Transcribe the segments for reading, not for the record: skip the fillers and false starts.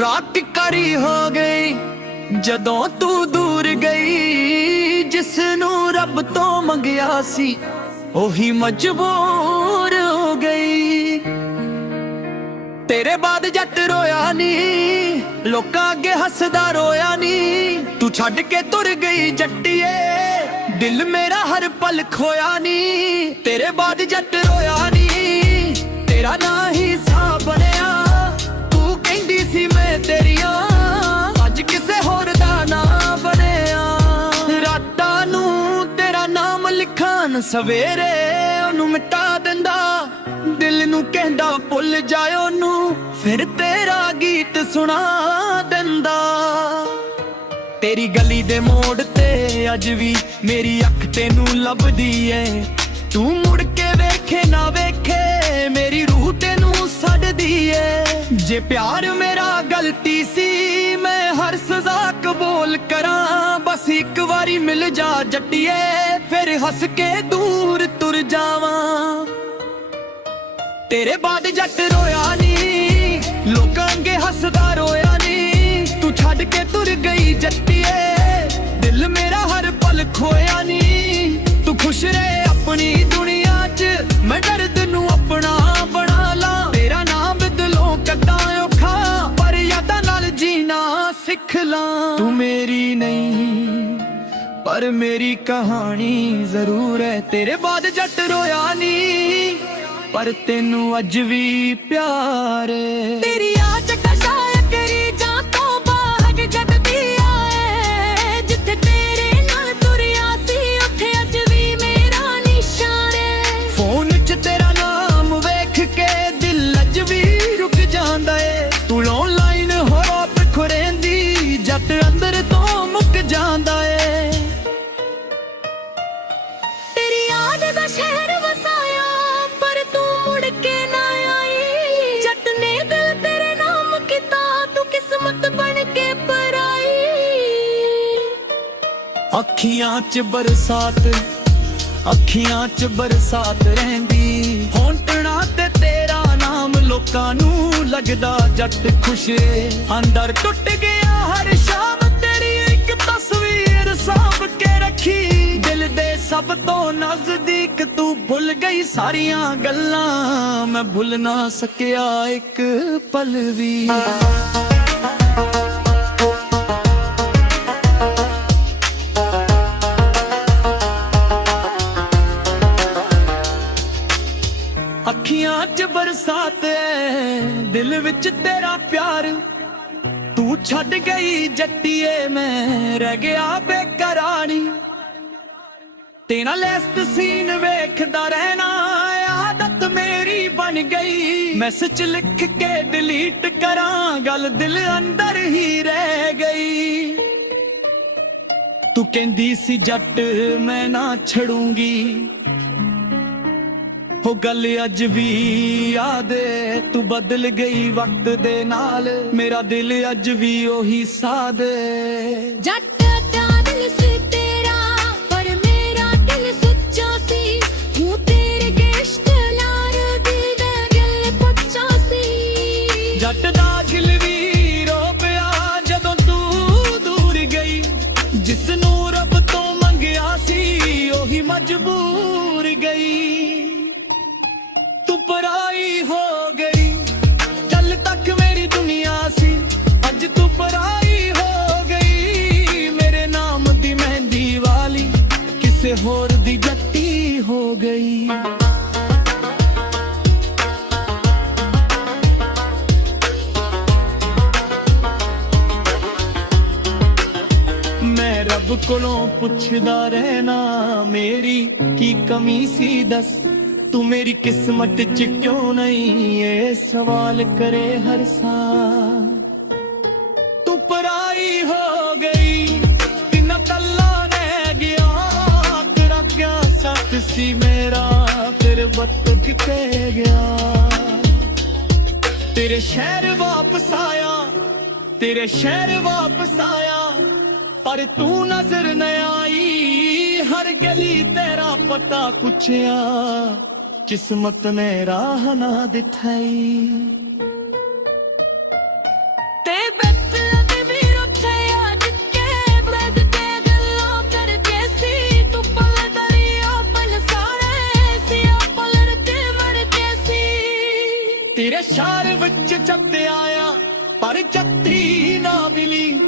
रात करी हो गई जदों तू दूर गई। जिसनू रब तो मंगिया सी ओही मजबूर हो गई। तेरे बाद जट रोया नी, लोकां अगे हसदा रोया नी। तू छड़ के तुर गई जट्टिए, दिल मेरा हर पल खोया नी। तेरे बाद जट रोया नी, तेरा ना ही सा बनया। तू कहंदी सी मैं तेरिया, अज किसे होर दा ना बनया। रातां नू तेरा नाम लिखान सवेरे ओनू मिटा दिंदा। दिल नू कहंदा भुल जाओ नू, फिर तेरा गीत सुना दिंदा। तेरी गली दे मोड़ ते अज भी मेरी अख तेनू लभदी ऐ। तू मुड़ के वेखे ना वेखे मेरी रूह तेनू सड़दी ऐ। जे प्यार मेरा गलती सी मैं हर सजा कबूल करां। बस एक बारी मिल जा जट्टिए, फिर हंस के दूर तुर जावां। तेरे बाद जट रोया नी, लोकां अगे हसदा रोया नी। तू छड़ के तुर गई जट्टिए, दिल मेरा हर पल खोया नी। तू खुश रहे अपनी दुनिया च, मैं दर्द नू अपना बना ला। तेरा नाम बदलों कदा औखा, पर यादां नाल जीना सिख ला। तू मेरी नहीं पर मेरी कहानी जरूर है। तेरे बाद जट रोया नी, पर तेनू अज भी प्यार है। तेरी आच कटाया करी जां तो बाहर जट दी आए। जिथे तेरे नाल तुरिया सी उथे अज भी मेरा निशान है। फोन च तेरा नाम वेख के दिल अज भी रुक जांदा है। तू ऑनलाइन हो रात खुरेंदी, जट अंदर तो मुक जांदा है। तेरी याद दा शहर वसाया, पर तू मुड़ के ना आई। जट ने दिल तेरे नाम किता, तू किस्मत बन के पराई। अखियां च बरसात, अखियां च बरसात रहिंदी। होंटना ते तेरा नाम लोकां नू लगदा जट खुश है। अंदर टुट गया हर शाम तेरी एक तस्वीर साँभ के रखी। दिल दे सब तो नजदीक तू भुल गई सारियां गल्लां। मैं भुल ना सकिया एक पल भी। अखियां च बरसात है, दिल विच तेरा प्यार। तू छड़ गई जट्टिए, मैं रह गया बेकरारी। तेरा लेस्ट सीन वेखदा रहना आदत मेरी बन गई। मैसेज लिख के डिलीट करां, गल दिल अंदर ही रह गई। तू कहंदी सी जट मैं ना छड़ूंगी, हो गल अज भी याद है। तू बदल गई वक्त दे नाल, मेरा दिल अज भी ओही साद है। जट दा दिल सी तेरा, पर मेरा दिल सच्चा सी। हूं तेरे गेश्ट लार दी दे दिल पच्चा सी। जट दा दिल भी रो पिया जदों तू दूर गई। जिसनू रब तो मंगिया सी ओही मजबूर गई। तू पराई हो गई, कल तक मेरी दुनिया सी, अज तू पराई हो गई। मेरे नाम दी मेहंदी वाली किसे होर दी जट्टी हो गई। मैं रब कोलों पुछदा रहना मेरी की कमी सी दस। तू मेरी किस्मत च क्यों नहीं ये सवाल करे हर साल। तू पराई हो गई बिना कल्ला रह गया। तेरा क्या साथ सी मेरा, तेरे वक्त किते गया। तेरे शहर वापस आया, तेरे शहर वापस आया, पर तू नजर न आई। हर गली तेरा पता पुछया, किस्मत ने राह ना दिखाई। ते ਸ਼ਹਿਰ ਵਿੱਚ ਚੱਤ ਆਇਆ ਪਰ ਚੱਤੀ ਨਾ ਮਿਲੀ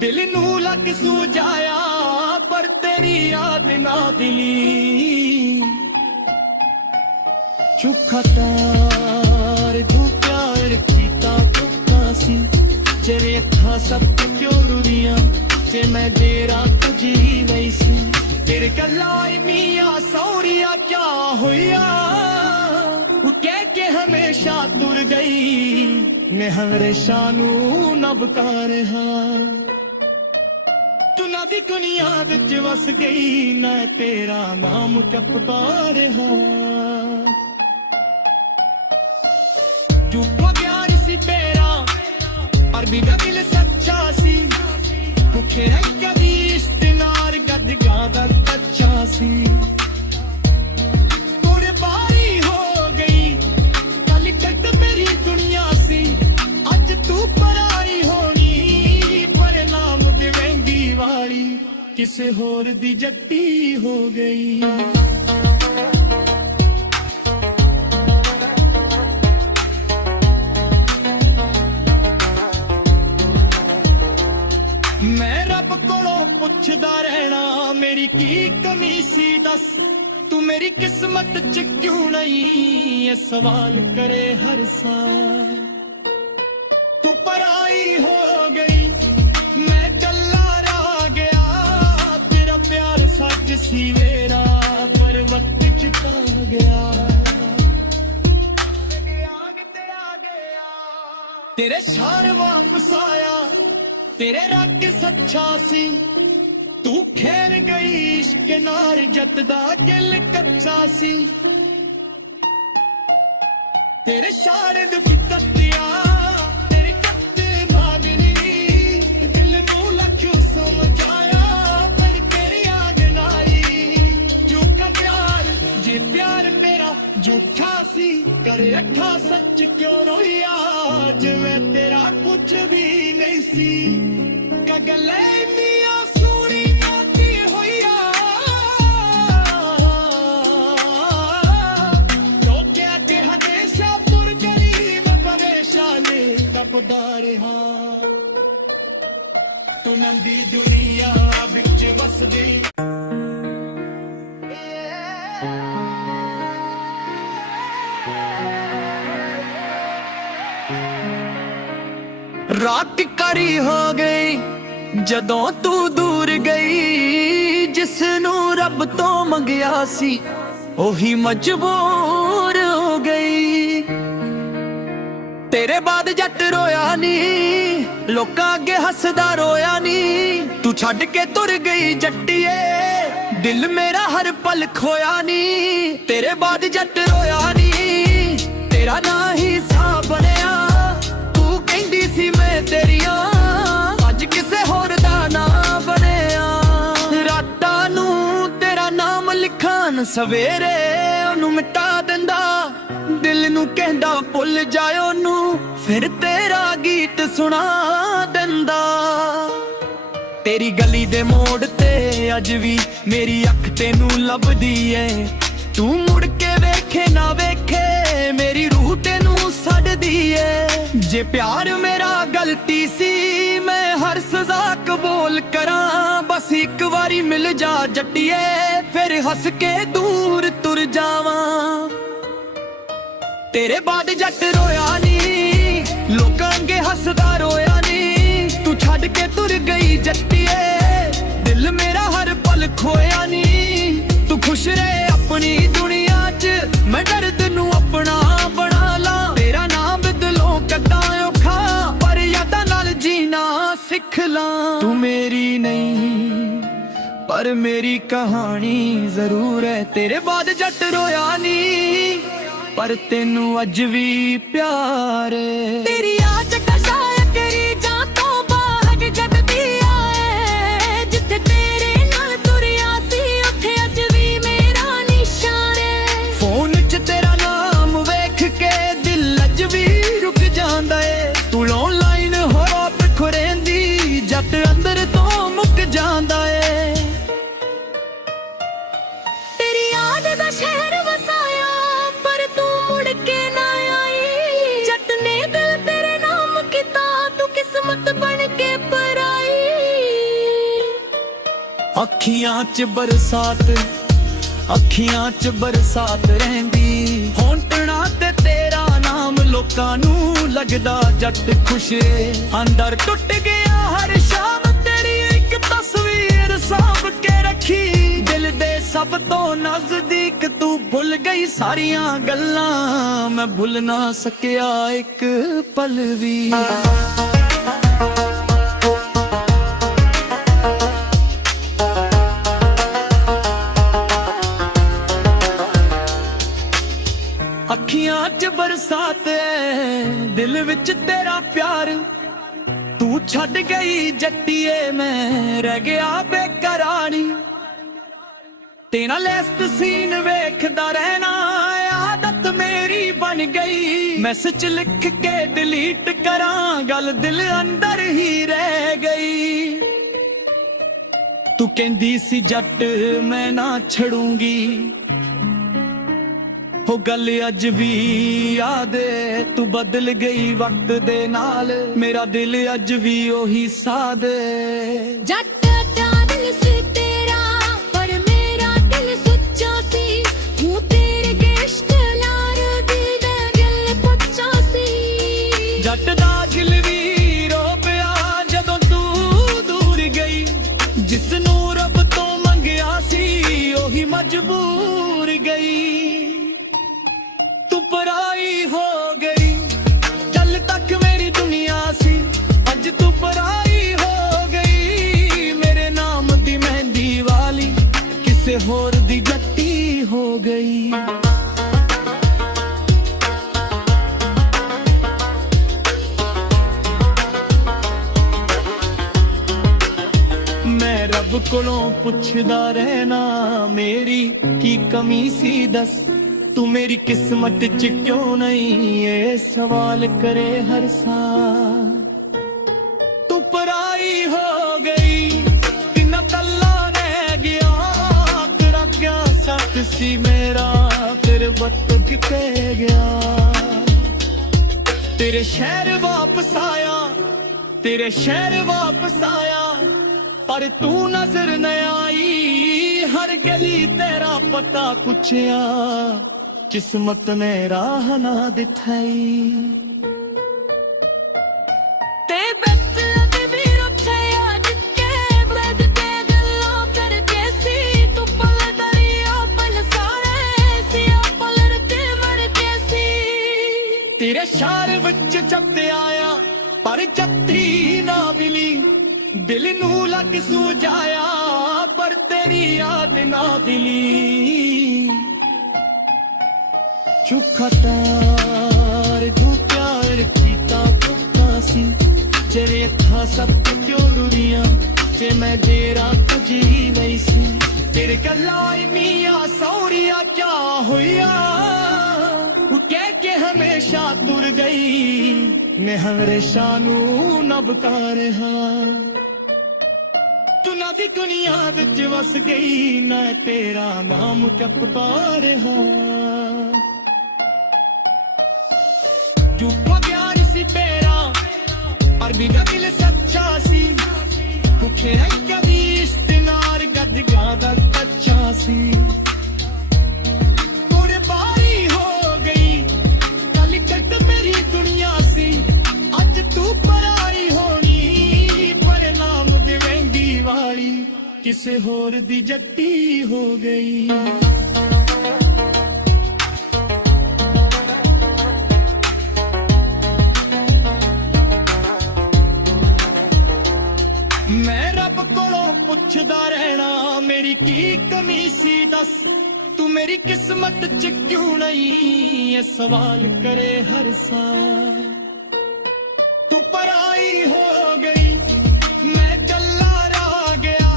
ਦਿਲ ਨੂੰ ਲੱਗ ਸੂਝਾਇਆ ਪਰ ਤੇਰੀ ਯਾਦ ਨਾ ਮਿਲੀ ਝੂਠਾ ਤਾਰ ਤੂੰ ਪਿਆਰ ਕੀਤਾ ਧੋਖਾ ਸੀ ਤੇਰੇ ਅੱਖਾਂ ਸਭ ਤੋਂ ਕਿਉਂ ਰੁਰੀਆਂ ਜੇ ਮੈਂ ਤੇਰਾ ਕੁਝ ਹੀ ਨਹੀਂ ਸੀ ਤੇਰੇ ਗੱਲਾਂ ਮੀਆਂ ਸੌਰੀਆ ਕਿਆ ਹੋਇਆ ਉਹ ਕਹਿ ਕੇ ਹਮੇਸ਼ਾ ਤੁਰ ਗਈ ਮੈਂ ਹਮੇਸ਼ਾ ਨੂੰ ਨਾ ਬਕਾ ਰਿਹਾ ਤੂੰ ਨਾ ਦੀ ਦੁਨੀਆ ਵਿੱਚ ਵਸ ਗਈ ਨਾ ਤੇਰਾ ਨਾਮ ਜਪਦਾ ਰਿਹਾ ਝੂਠਾ ਪਿਆਰ ਸੀ ਤੇਰਾ ਪਰ ਮੇਰਾ ਦਿਲ ਸੱਚਾ ਸੀ ਭੁੱਖੇ ਰਹਿ ਕਦੀ ਇਸ਼ਤਨਾਰ ਗੱਦਗਾ ਦਾ ਕੱਚਾ ਸੀ ਤੋੜੇ ਬਾਰੀ ਹੋ ਗਈ ਕੱਲ ਤੱਕ ਮੇਰੀ ਦੁਨੀਆ ਸੀ ਅੱਜ ਤੂੰ ਪਰਾਈ ਹੋਣੀ ਪਰ ਨਾਮ ਦੇਵੇਂਗੀ ਵਾਲੀ ਕਿਸੇ ਹੋਰ ਦੀ ਜੱਟੀ ਹੋ ਗਈ ਮੈਂ ਰੱਬ ਕੋਲੋਂ ਪੁੱਛਦਾ ਰਹਿਣਾ ਮੇਰੀ ਕੀ ਕਮੀ ਸੀ ਦੱਸ ਤੂੰ ਮੇਰੀ ਕਿਸਮਤ ਚ ਕਿਉਂ ਨਹੀਂ ਇਹ ਸਵਾਲ ਕਰੇ ਹਰ ਸਾਲ ਤੂੰ ਪਰਾਈ ਹੋ ਗਈ ਮੈਂ ਗੱਲਾਂ ਰਹਿ ਗਿਆ ਤੇਰਾ ਪਿਆਰ ਸੱਚ ਸੀ ਮੇਰਾ ਪਰ ਵਕਤ ਚ ਆ ਗਿਆ ਤੇਰੇ ਸ਼ਹਿਰ ਵਾਪਸ ਆਇਆ ਤੇਰੇ ਰੰਗ ਸੱਚਾ ਸੀ ਤੂੰ ਖੇਰ ਗਈ ਇਸ਼ਕ ਨਾਲ ਜੱਟ ਦਾ ਦਿਲ ਕੱਚਾ ਸੀ ਤੇਰੇ ਸ਼ਾਰਦ ਬਿੱਤਿਆ ਤੇਰੇ ਕੱਤੇ ਮਾਗਨੀ ਦਿਲ ਨੂੰ ਲੱਖ ਸਮਝਾਇਆ ਪਰ ਤੇਰੀ ਯਾਦ ਨਾਈ ਝੂਠਾ ਪਿਆਰ ਜੇ ਪਿਆਰ ਮੇਰਾ ਝੂਠਾ ਸੀ ਕਰੇ ਅੱਖਾਂ ਸੱਚ ਕਿਉਂ ਰੋਇਆ ਜਿਵੇਂ ਤੇਰਾ ਕੁਝ ਵੀ ਨਹੀਂ ਸੀ ਕਗਲੇ ਮੀਆਂ ਸੂਰੀ ਨਾਤੀ ਹੋਈਆ ਲੋਕੇ ਅੱਗੇ ਹਮੇਸ਼ਾ ਪੁਰ ਗਰੀਬ ਪਰੇਸ਼ਾਨੀ ਦਾ ਪੜਾ ਰਿਹਾ ਤੂੰ ਨੰਦੀ ਦੁਨੀਆ ਵਿੱਚ ਵਸ ਗਈ ਰਾਤ ਕਰੀ ਹੋ ਗਈ ਜਦੋਂ ਤੂੰ ਦੂਰ ਗਈ ਜਿਸ ਨੂੰ ਰੱਬ ਤੋਂ ਮੰਗਿਆ ਸੀ ਉਹੀ ਮਜਬੂਰ ਹੋ ਗਈ ਤੇਰੇ ਬਾਅਦ ਜੱਟ ਰੋਇਆ ਨੀ ਲੋਕਾਂ ਅੱਗੇ ਹੱਸਦਾ ਰੋਇਆ ਨੀ ਤੂੰ ਛੱਡ ਕੇ ਤੁਰ ਗਈ ਜੱਟੀਏ ਦਿਲ ਮੇਰਾ ਹਰ ਪਲ ਖੋਇਆ ਨੀ ਤੇਰੇ ਬਾਅਦ ਜੱਟ ਰੋਇਆ ਨੀ ਤੇਰਾ ਨਾਂ ਹੀ ਸਾਹ ਬਣਿਆ ਤੂੰ ਕਹਿੰਦੀ ਸੀ ਮੈਂ ਤੇਰੀਆਂ ਅੱਜ ਕਿਸੇ ਹੋਰ ਦਾ ਨਾਂ ਬਣਿਆ ਰਾਤਾਂ ਨੂੰ ਤੇਰਾ ਨਾਮ ਲਿਖਣ ਸਵੇਰੇ ਉਹਨੂੰ ਮਿਟਾ ਦਿੰਦਾ ਦਿਲ ਨੂੰ ਕਹਿੰਦਾ ਭੁੱਲ ਜਾਇਓ ਨੂੰ ਫਿਰ ਤੇਰਾ ਗੀਤ ਸੁਣਾ ਦਿੰਦਾ ਤੇਰੀ ਗਲੀ ਦੇ ਮੋੜ ਤੇ ਅੱਜ ਵੀ ਮੇਰੀ ਅੱਖ ਤੈਨੂੰ ਲੱਭਦੀ ਏ ਤੂੰ ਮੁੜ ਕੇ ਵੇਖੇ ਨਾ ਵੇਖੇ ਮੇਰੀ ਰੂਹ ਤੈਨੂੰ ਛੱਡਦੀ ਏ ਜੇ ਪਿਆਰ ਮੇਰਾ ਗਲਤੀ ਸੀ ਮੈਂ ਹਰ ਸਜ਼ਾ ਕਬੂਲ ਕਰਾਂ ਬਸ ਇੱਕ ਵਾਰੀ ਮਿਲ ਜਾ ਜੱਟੀਏ ਫਿਰ ਹੱਸ ਕੇ ਦੂਰ ਤੁਰ ਜਾਵਾਂ ਤੇਰੇ ਬਾਅਦ ਜੱਟ ਰੋਇਆ ਨੀ ਲੋਕਾਂ ਅੱਗੇ ਹੱਸਦਾ ਰੋਇਆ ਨੀ ਤੂੰ ਛੱਡ ਕੇ ਤੁਰ ਗਈ ਜੱਟੀਏ ਦਿਲ ਮੇਰਾ ਹਰ ਪਲ ਖੋਇਆ ਨੀ ਤੂੰ ਖੁਸ਼ ਰਹੇ ਆਪਣੀ ਦੁਨੀਆ 'ਚ ਮੈਂ ਦਰਦ ਨੂੰ ਆਪਣਾ ਬਣਾ ਲਾਂ ਤੇਰਾ ਨਾਮ ਬਦਲੋਂ ਕੱਦਾਂ ਔਖਾ ਪਰ ਯਾਦਾਂ ਨਾਲ ਜੀਣਾ ਸਿੱਖ ਲਾਂ ਤੂੰ ਮੇਰੀ ਨਹੀਂ ਪਰ ਮੇਰੀ ਕਹਾਣੀ ਜ਼ਰੂਰ ਹੈ ਤੇਰੇ ਬਾਅਦ ਜੱਟ ਰੋਇਆ ਨੀ ਪਰ ਤੈਨੂੰ ਅੱਜ ਵੀ ਪਿਆਰ ਏ ਤੇਰੀ ਯਾਦ ਕਸ਼ਾਇਆ ਕਰੀ ਜਾਂ ਤੋਂ ਬਾਹਰ ਜਦ ਵੀ ਆਏ ਜਿੱਥੇ ਤੇਰੇ ਨਾਲ ਤੁਰਿਆ ਸੀ ਉੱਥੇ ਅੱਜ ਵੀ ਮੇਰਾ ਨਿਸ਼ਾਨ ਏ ਫੋਨ 'ਚ ਤੇਰਾ ਨਾਮ ਵੇਖ ਕੇ ਦਿਲ ਅੱਜ ਵੀ ਰੁਕ ਜਾਂਦਾ ਏ ਤੂੰ ਆਨਲਾਈਨ ਹੋ ਖੁਰੇਂਦੀ ਜੱਟ ਅੰਦਰ ਤੋਂ ਮੁੱਕ ਜਾਂਦਾ ਏ ਤੇਰੀ ਯਾਦ ਦਾ ਸ਼ਹਿਰ ਵਸਾਇਆ ਪਰ ਤੂੰ ਮੁੜ ਕੇ ਨਾ ਆਈ ਜੱਟ ਅੱਖੀਆਂ 'ਚ ਬਰਸਾਤ, ਅੱਖੀਆਂ 'ਚ ਬਰਸਾਤ ਰਹਿੰਦੀ। ਹੋਂਟਣਾ ਤੇ ਤੇਰਾ ਨਾਮ ਲੋਕਾਂ ਨੂੰ ਲੱਗਦਾ ਜੱਟ ਖੁਸ਼ ਏ। ਅੰਦਰ ਟੁੱਟ ਗਿਆ ਹਰ ਸ਼ਾਮ ਤੇਰੀ ਇੱਕ ਤਸਵੀਰ ਸਾਂਭ ਕੇ ਰੱਖੀ। ਦਿਲ ਦੇ ਸਭ ਤੋਂ ਨਜ਼ਦੀਕ ਤੂੰ ਭੁੱਲ ਗਈ ਸਾਰੀਆਂ ਗੱਲਾਂ, ਮੈਂ ਭੁੱਲ ਨਾ ਸਕਿਆ ਇੱਕ ਪਲ ਵੀ। ਅੱਖੀਆਂ 'ਚ ਬਰਸਾਤ ਐ, ਦਿਲ ਵਿੱਚ ਤੇਰਾ ਪਿਆਰ। ਤੂੰ ਛੱਡ ਗਈ ਜੱਟੀਏ, ਮੈਂ ਰਹਿ ਗਿਆ ਬੇਕਰਾਰੀ। ਤੇਰਾ ਲੈਸਟ ਸੀਨ ਵੇਖਦਾ ਰਹਿਣਾ ਆਦਤ ਮੇਰੀ ਬਣ ਗਈ। ਮੈਸੇਜ ਲਿਖ ਕੇ ਡਿਲੀਟ ਕਰਾਂ, ਗੱਲ ਦਿਲ ਅੰਦਰ ਹੀ ਰਹਿ ਗਈ। ਤੂੰ ਕਹਿੰਦੀ ਸੀ ਜੱਟ ਮੈਂ ਨਾ ਛੜੂੰਗੀ, ਉਹ ਗੱਲ ਅੱਜ ਵੀ ਯਾਦ ਏ। ਤੂੰ ਬਦਲ ਗਈ ਵਕਤ ਦੇ ਨਾਲ, ਮੇਰਾ ਦਿਲ ਅੱਜ ਵੀ ਉਹੀ ਸਾਦ ਏ। ਜੱਟ ਦਾ ਦਿਲ ਸੀ ਤੇਰਾ, ਪਰ ਮੇਰਾ ਦਿਲ ਸੱਚਾ ਸੀ। ਹੂੰ ਤੇਰੇ ਇਸ਼ਕ ਲਾਰ ਦਿਲ ਦਾ ਦਿਲ ਪੱਚਾ ਸੀ। ਜੱਟ ਦਾ ਦਿਲ ਵੀ ਰੋ ਪਿਆ ਜਦੋਂ ਤੂੰ ਦੂਰ ਗਈ। ਜਿਸ ਨੂੰ ਰੱਬ ਤੋਂ ਮੰਗਿਆ ਸੀ ਉਹੀ ਮਜਬੂਰ ਗਈ। ਤੂੰ ਪਰਾਈ ਹੋ ਗਈ, ਕੱਲ ਤੱਕ ਮੇਰੀ ਦੁਨੀਆ ਸੀ, ਅੱਜ ਤੂੰ ਪਰਾਈ ਹੋ ਗਈ। ਮੇਰੇ ਨਾਮ ਦੀ ਮਹਿੰਦੀ ਵਾਲੀ ਕਿਸੇ ਹੋਰ ਦੀ ਜੱਟੀ ਹੋ ਗਈ। ਮੈਂ ਰੱਬ ਕੋਲੋਂ ਪੁੱਛਦਾ ਰਹਿਣਾ ਮੇਰੀ ਕੀ ਕਮੀ ਸੀ ਦੱਸ। ਤੂੰ ਮੇਰੀ ਕਿਸਮਤ 'ਚ ਕਿਉਂ ਨਹੀਂ ਇਹ ਸਵਾਲ ਕਰੇ ਹਰ ਸਾਲ। ਤੂੰ ਪਰਾਈ ਹੋ ਗਈ, ਕਿੰਨਾ ਕੱਲਾ ਰਹਿ ਗਿਆ। ਤੇਰਾ ਕਿਆ ਸਾਥ ਸੀ ਮੇਰਾ, ਤੇਰੇ ਬੱਤੋਂ ਕਿਤੇ ਗਿਆ। ਤੇਰੇ ਸ਼ਹਿਰ ਵਾਪਸ ਆਇਆ, ਤੇਰੇ ਸ਼ਹਿਰ ਵਾਪਸ ਆਇਆ, ਪਰ ਤੂੰ ਨਜ਼ਰ न आई। हर गली तेरा पता पुछया, किस्मत ने राह ना दिखाई। ते बेत लगे भी रुठे आज के ब्लड ते गल्लां करके सी। तू पल दरिया पल सारे सिया पल रते मर के सी। तेरे शहर विच जब आया पर जत्ती ना मिली। दिल नू लग सूझाया पर तेरी याद ना मिली। चुखा तार तू प्यार कीता पुखा सी। तेरे अखा सब क्यों रुरिया, जे मैं तेरा कुछ ही नहीं सी। तेरे गल्लाई मियां सौरिया क्या होया, वो कह के हमेशा तुर गई। मैं हमेशा नू न बता रहा, तू ना दी दुनिया विच वस गई। ना तेरा नाम जपता रहा। झूठा प्यार सी तेरा पर मेरा दिल सच्चा सी। भुखे रह कभी इश्तनार गद गादा कच्चा सी। तोड़े बारी हो गई कल कट मेरी दुनिया सी। अज तू पराई होनी पर नाम देवेंगी वाली किसे होर दी जट्टी हो गई। मैं रब कोलों पुछदा रहना मेरी की कमी सी दस। तू मेरी किस्मत च क्यों नहीं ये सवाल करे हर साल। तू पराई हो गई मैं गल्ला रह गया।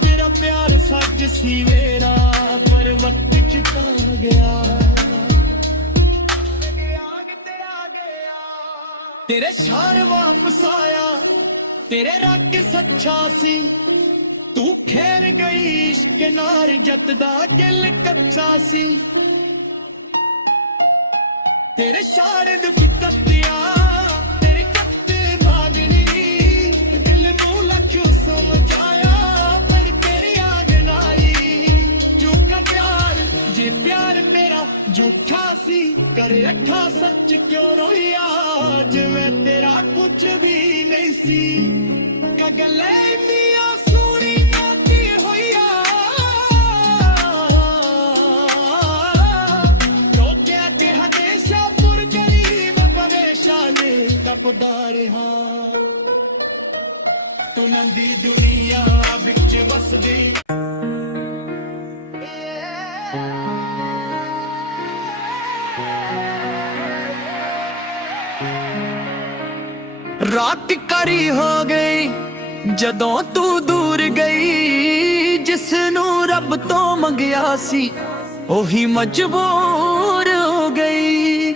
तेरा प्यार सच सी मेरा पर वक्त चिता गया। तेरे शहर वापस आया तेरे रंग सच्चा सी। तू खेर गई इश्क नार जतदा दिल कच्चा सी। तेरे शारद बिततिया तेरे कत्ते भागनी दिल नू लख्यों समझाया पर के ਝੂਠਾ ਸੀ ਕਰੇ ਅੱਖਾਂ ਸੱਚ ਕਿਉਂ ਰੋਈਆ ਜਿਵੇਂ ਤੇਰਾ ਕੁਝ ਵੀ ਨਹੀਂ ਸੀ ਕਗਲੇ ਨੀਆਂ ਸੂਰੀ ਨਾਤੀ ਹੋਈਆ ਜੋ ਕਿ ਹਮੇਸ਼ਾ ਪੁਰ ਗਰੀਬ ਪਰੇਸ਼ਾਨੀ ਦਪਦਾ ਰਿਹਾ ਤੂੰ ਨੰਦੀ ਦੁਨੀਆ ਵਿੱਚ ਵਸਦੀ ਰਾਤ ਕਰੀ ਹੋ ਗਈ ਜਦੋਂ ਤੂੰ ਦੂਰ ਗਈ ਜਿਸ ਨੂੰ ਰੱਬ ਤੋਂ ਮੰਗਿਆ ਸੀ ਉਹੀ ਮਜਬੂਰ ਹੋ ਗਈ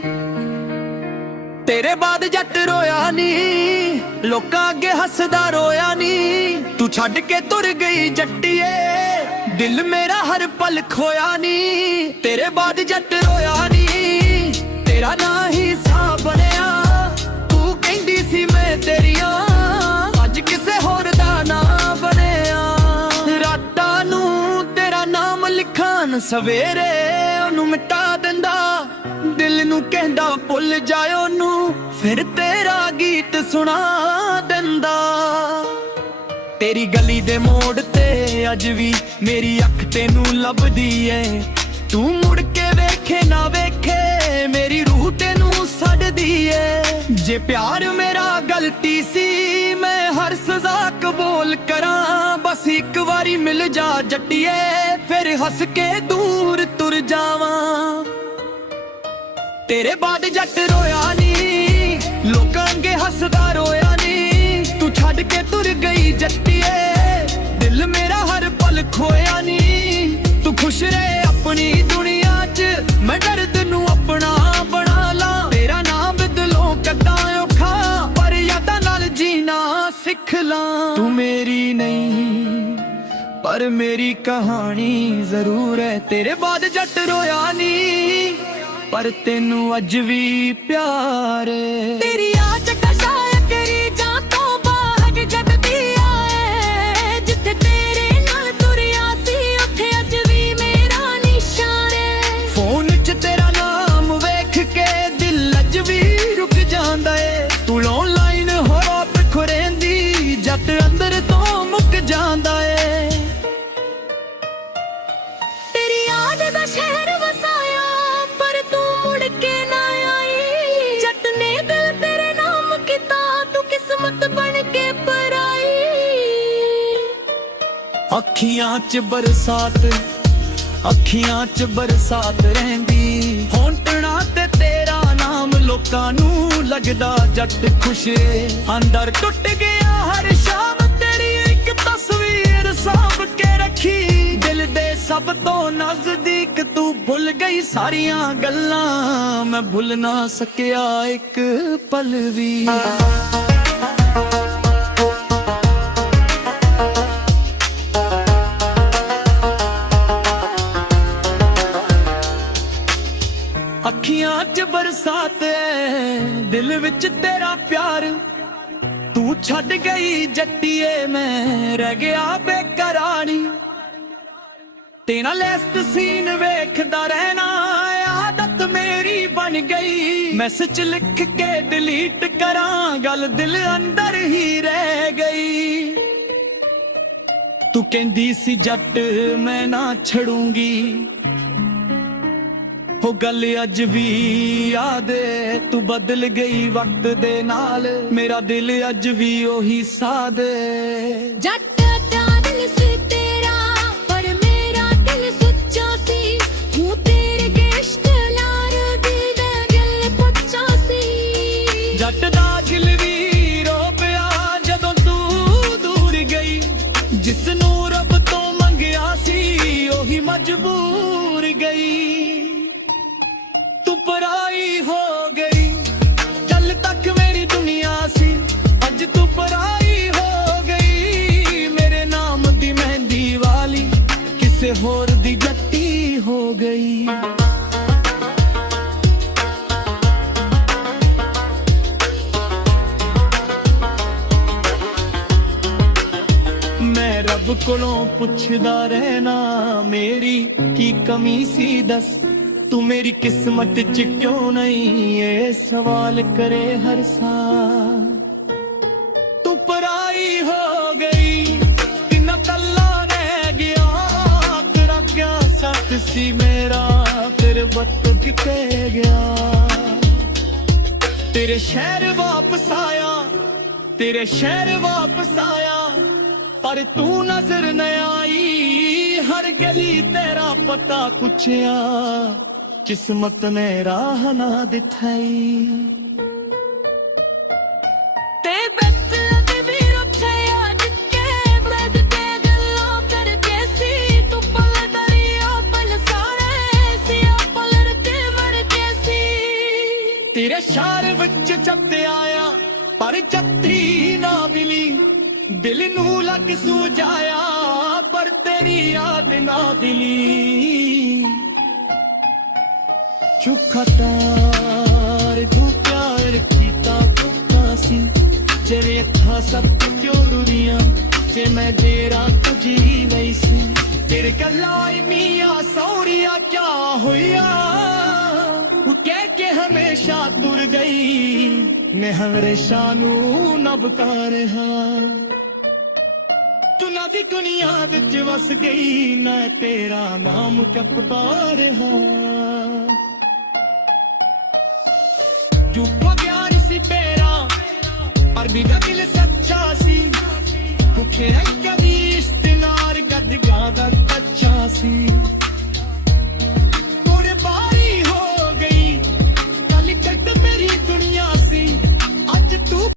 ਤੇਰੇ ਬਾਅਦ ਜੱਟ ਰੋਇਆ ਨੀ ਲੋਕਾਂ ਅੱਗੇ ਹੱਸਦਾ ਰੋਇਆ ਨੀ ਤੂੰ ਛੱਡ ਕੇ ਤੁਰ ਗਈ ਜੱਟੀਏ ਦਿਲ ਮੇਰਾ ਹਰ ਪਲ ਖੋਇਆ ਨੀ ਤੇਰੇ ਬਾਅਦ ਜੱਟ ਰੋਇਆ ਨੀ ਤੇਰਾ ਨਾਂ ਹੀ ਸਾਹ ਬਣਿਆ ਤੂੰ ਕਹਿੰਦੀ ਸੀ ਮੈਂ ਤੇਰੀਆਂ ਅੱਜ ਕਿਸੇ ਹੋਰ ਦਾ ਨਾਂ ਬਣਿਆ ਰਾਤਾਂ ਨੂੰ ਤੇਰਾ ਨਾਮ ਲਿਖਾਂ ਸਵੇਰੇ ਉਹਨੂੰ ਮਿਟਾ ਦਿੰਦਾ ਦਿਲ ਨੂੰ ਕਹਿੰਦਾ ਭੁੱਲ ਜਾਇਓ ਨੂੰ ਫਿਰ ਤੇਰਾ ਗੀਤ ਸੁਣਾ ਦਿੰਦਾ ਤੇਰੀ ਗਲੀ ਦੇ ਮੋੜ ਤੇ ਅੱਜ ਵੀ ਮੇਰੀ ਅੱਖ ਤੈਨੂੰ ਲੱਭਦੀ ਏ ਤੂੰ ਮੁੜ ਕੇ ਵੇਖੇ ਨਾ ਵੇਖੇ ਮੇਰੀ ਰੂਹ ਤੈਨੂੰ ਛੱਡਦੀ ਏ ਜੇ ਪਿਆਰ ਮੇਰਾ ਗਲਤੀ ਸੀ ਮੈਂ ਹਰ ਸਜ਼ਾ ਕਬੂਲ ਕਰਾਂ ਬਸ ਇੱਕ ਵਾਰੀ ਮਿਲ ਜਾ ਜੱਟੀਏ ਫਿਰ ਹੱਸ ਕੇ ਦੂਰ ਤੁਰ ਜਾਵਾਂ ਤੇਰੇ ਬਾਅਦ ਜੱਟ ਰੋਇਆ ਨੀ ਲੋਕਾਂ ਅੱਗੇ ਹੱਸਦਾ ਰੋਇਆ ਨੀ ਤੂੰ ਛੱਡ ਕੇ ਤੁਰ ਗਈ ਜੱਟੀਏ ਦਿਲ ਮੇਰਾ ਹਰ ਪਲ ਖੋਇਆ ਨੀ ਤੂੰ ਖੁਸ਼ ਰਹੇ ਆਪਣੀ ਦੁਨੀਆ 'ਚ ਮੈਂ ਦਰਦ ਨੂੰ ਆਪਣਾ ਬਣਾ ਲਾਂ ਤੇਰਾ ਨਾਮ ਦਿਲੋਂ ਕੱਢਾਂ ਔਖਾ ਪਰ ਯਾਦਾਂ ਨਾਲ ਜੀਣਾ ਸਿੱਖ ਲਾਂ ਤੂੰ ਮੇਰੀ ਨਹੀਂ ਪਰ ਮੇਰੀ ਕਹਾਣੀ ਜ਼ਰੂਰ ਹੈ ਤੇਰੇ ਬਾਅਦ ਜੱਟ ਰੋਇਆ ਨੀ ਪਰ ਤੈਨੂੰ ਅੱਜ ਵੀ ਪਿਆਰ ਏ ਤੇਰੀ ਆ ਚੱਕਾ ਸ਼ਾਇਆ ਕਰੀ ਜਾਂ ਤੋਂ ਬਾਹਰ ਜੱਟਦੀ ਆਏ ਜਿੱਥੇ ਤੇਰੇ ਨਾਲ ਤੁਰਿਆ ਸੀ ਉੱਥੇ ਅੱਜ ਵੀ ਮੇਰਾ ਨਿਸ਼ਾਨ ਏ ਫੋਨ 'ਚ ਤੇਰਾ ਨਾਮ ਵੇਖ ਕੇ ਦਿਲ ਅੱਜ ਵੀ ਰੁਕ ਜਾਂਦਾ ਏ ਤੂੰ ਆਨਲਾਈਨ ਹੋ ਰਾਤ ਖੁਰੇਂਦੀ ਜੱਟ ਅੰਦਰ ਤੋਂ ਮੁੱਕ ਜਾਂਦਾ ਏ ਤੇਰੀ ਯਾਦ ਦਾ ਸ਼ਹਿਰ ਵਸਾਇਆ ਪਰ ਤੂੰ ਮੁੜ ਕੇ ਨਾ ਆਈ ਜੱਟ ਨੇ ਦਿਲ ਤੇਰੇ ਨਾਮ ਕੀਤਾ ਤੂੰ ਕਿਸਮਤ ਬਣ ਕੇ ਪਰਾਈ ਅੱਖੀਆਂ 'ਚ ਬਰਸਾਤ ਰਹਿੰਦੀ ਹੋਂਟਣਾ ਤੇ ਤੇਰਾ ਨਾਮ ਲੋਕਾਂ ਨੂੰ ਲੱਗਦਾ ਜੱਟ ਖੁਸ਼ ਏ ਅੰਦਰ ਟੁੱਟ ਗਿਆ ਹਰ ਸ਼ਾਮ ਤੇਰੀ ਇੱਕ ਤਸਵੀਰ ਸਾਂਭ ਕੇ ਰੱਖੀ ਦਿਲ ਦੇ ਸਭ ਤੋਂ ਨਜ਼ਦੀਕ ਤੂੰ ਭੁੱਲ ਗਈ ਸਾਰੀਆਂ ਗੱਲਾਂ ਮੈਂ ਭੁੱਲ ਨਾ ਸਕਿਆ ਇੱਕ ਪਲ ਵੀ ਅੱਖੀਆਂ 'ਚ ਬਰਸਾਤ ਏ ਦਿਲ ਵਿੱਚ ਤੇਰਾ ਪਿਆਰ ਤੂੰ ਛੱਡ ਗਈ ਜੱਟੀਏ ਮੈਂ ਰਹਿ ਗਿਆ ਬੇਕਰਾਰੀ ਤੇਰਾ ਲੈਸਟ ਸੀਨ ਵੇਖਦਾ ਰਹਿਣਾ ਆਦਤ ਮੇਰੀ ਬਣ ਗਈ ਮੈਸੇਜ ਲਿਖ ਕੇ ਡਿਲੀਟ ਕਰਾਂ ਗੱਲ ਦਿਲ ਅੰਦਰ ਹੀ ਰਹਿ ਗਈ ਤੂੰ ਕਹਿੰਦੀ ਸੀ ਜੱਟ ਮੈਂ ਨਾ ਛੜੂੰਗੀ ਹੋ ਗੱਲ ਅੱਜ ਵੀ ਯਾਦ ਏ ਤੂੰ ਬਦਲ ਗਈ ਵਕਤ ਦੇ ਨਾਲ ਮੇਰਾ ਦਿਲ ਅੱਜ ਵੀ ਉਹੀ ਸਾਦ ਏ ਜੱਟ ਦਾ ਦਿਲ ਸੀ ਤੇਰਾ ਪਰ ਮੇਰਾ ਦਿਲ ਸੱਚਾ ਸੀ ਹੂੰ ਤੇਰੇ ਗੇਸ਼ਟ ਲਾਰ ਦਿਲ ਪੁੱਛਾ ਸੀ ਜੱਟ ਦਾ ਦਿਲ ਵੀ ਰੋ ਪਿਆ ਜਦੋਂ ਤੂੰ ਦੂਰ ਗਈ ਜਿਸ ਨੂੰ ਰੱਬ ਤੋਂ ਮੰਗਿਆ ਸੀ ਉਹੀ ਮਜਬੂਰ ਗਈ ਤੂੰ ਪਰਾਈ ਹੋ ਗਈ ਕੱਲ ਤੱਕ ਮੇਰੀ ਦੁਨੀਆ ਸੀ ਅੱਜ ਤੂੰ ਪਰਾਈ ਹੋ ਗਈ ਮੇਰੇ ਨਾਮ ਦੀ ਮਹਿੰਦੀ ਵਾਲੀ ਕਿਸੇ ਹੋਰ ਦੀ ਜੱਟੀ ਹੋ ਗਈ ਮੈਂ ਰੱਬ ਕੋਲੋਂ ਪੁੱਛਦਾ ਰਹਿਣਾ ਮੇਰੀ ਕੀ ਕਮੀ ਸੀ ਦੱਸ तू मेरी किस्मत च क्यों नहीं ये सवाल करे हर साल तू पराई हो गई कि न कल्ला रह गया तेरा क्या साथ सी मेरा तेरे बत किते गया तेरे शहर वापस आया तेरे शहर वापस आया पर तू नजर न आई हर गली तेरा पता पुछया किस्मत ने राह ना दिखाई ते बदल के भी रुठे आज के ब्रेड ते गल्ला करके सी तू पल दरिया पल सारे सिया पलर ते मर के सी तेरे शहर विच जब आया पर जत्ती ना मिली दिल नू लग सूझाया पर तेरी याद ना दिली चुखा तार तू प्यार कीता तुका सी तेरे था सब क्यों रुरिया जे मैं तेरा तुझी नहीं सी तेरे गलाई मियां सौरिया क्या होया वो कह के हमेशा तुर गई मैं हमेशा नू न बता रहा तू ना दी दुनिया विच वस गई ना तेरा नाम जपता रहा चुप गया सी तेरा पर भी दिल सच्चा सी भुखे कभी इश्तेनार गदगा दा कच्चा सी